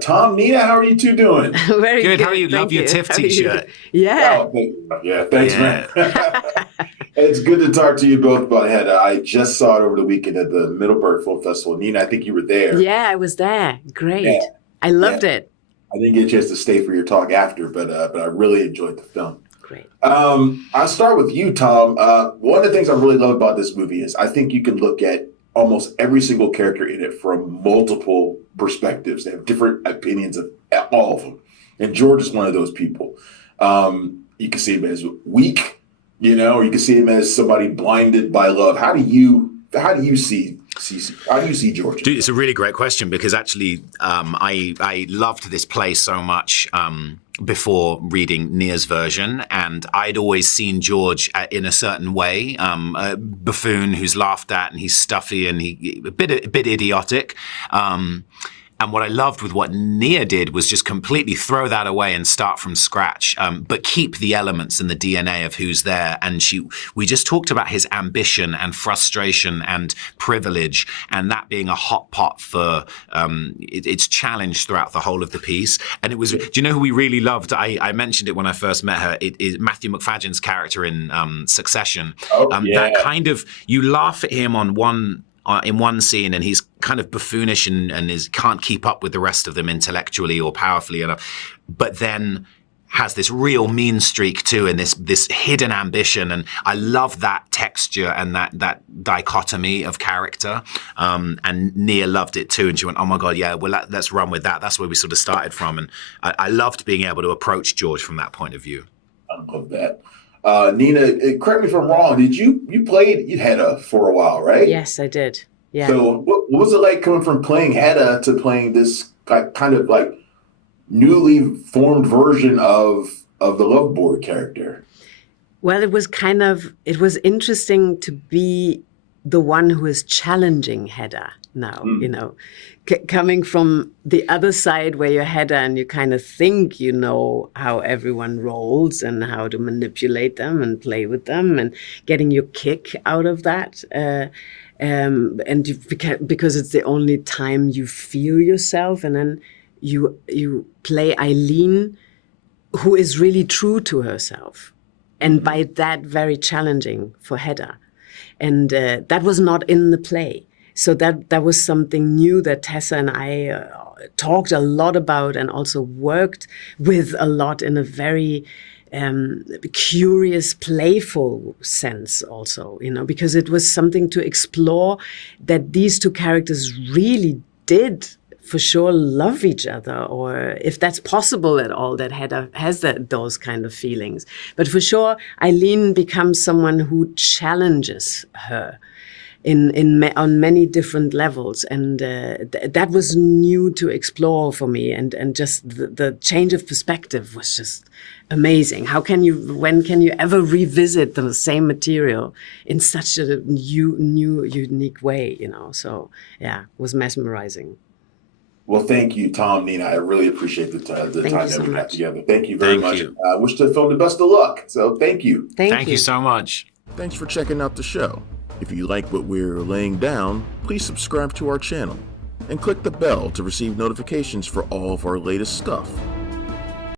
Tom, Nia, how are you two doing? Very good. How are you? Love your TIFF t-shirt. Yeah. Thanks, man. It's good to talk to you both about Hedda. I just saw it over the weekend at the Middleburg Film Festival. Nina, I think you were there. Yeah, I was there. Great. Yeah. I loved it. I didn't get a chance to stay for your talk after, but I really enjoyed the film. Great. I'll start with you, Tom. One of the things I really love about this movie is I think you can look at almost every single character in it from multiple perspectives. They have different opinions of all of them. And George is one of those people. You can see him as weak, or you can see him as somebody blinded by love. How do you see George? Dude, it's a really great question because actually I loved this play so much before reading Nia's version, and I'd always seen George in a certain way, a buffoon who's laughed at, and he's stuffy and he a bit idiotic. And what I loved with what Nia did was just completely throw that away and start from scratch, but keep the elements and the DNA of who's there. And we just talked about his ambition and frustration and privilege, and that being a hot pot for its challenge throughout the whole of the piece. And it was, do you know who we really loved? I mentioned it when I first met her. It is Matthew McFadden's character in Succession. That kind of, you laugh at him in one scene, and he's kind of buffoonish and can't keep up with the rest of them intellectually or powerfully enough, but then has this real mean streak too, and this hidden ambition. And I love that texture and that dichotomy of character. And Nia loved it too, and she went, "Oh my God, yeah, well let's run with that." That's where we sort of started from, and I loved being able to approach George from that point of view. I love that. Nina, correct me if I'm wrong. Did you played Hedda for a while, right? Yes, I did. Yeah. So what was it like coming from playing Hedda to playing this kind of like newly formed version of the Love Board character? Well, it was interesting to be the one who is challenging Hedda now, coming from the other side where you're Hedda and you kind of think you know how everyone rolls and how to manipulate them and play with them and getting your kick out of that. Because it's the only time you feel yourself, and then you play Eileen, who is really true to herself, and by that very challenging for Hedda, and that was not in the play. So that was something new that Tessa and I talked a lot about, and also worked with a lot in a very curious, playful sense also, because it was something to explore that these two characters really did for sure love each other, or if that's possible at all, that Hedda has those kind of feelings. But for sure, Eileen becomes someone who challenges her on many different levels, and that was new to explore for me, and just the change of perspective was just amazing. When can you ever revisit the same material in such a new unique way, So yeah, it was mesmerizing. Well, thank you, Tom, Nina. I really appreciate the time that we got together. Thank you very much. You. I wish the film the best of luck. So thank you. Thank you so much. Thanks for checking out the show. If you like what we're laying down, please subscribe to our channel and click the bell to receive notifications for all of our latest stuff.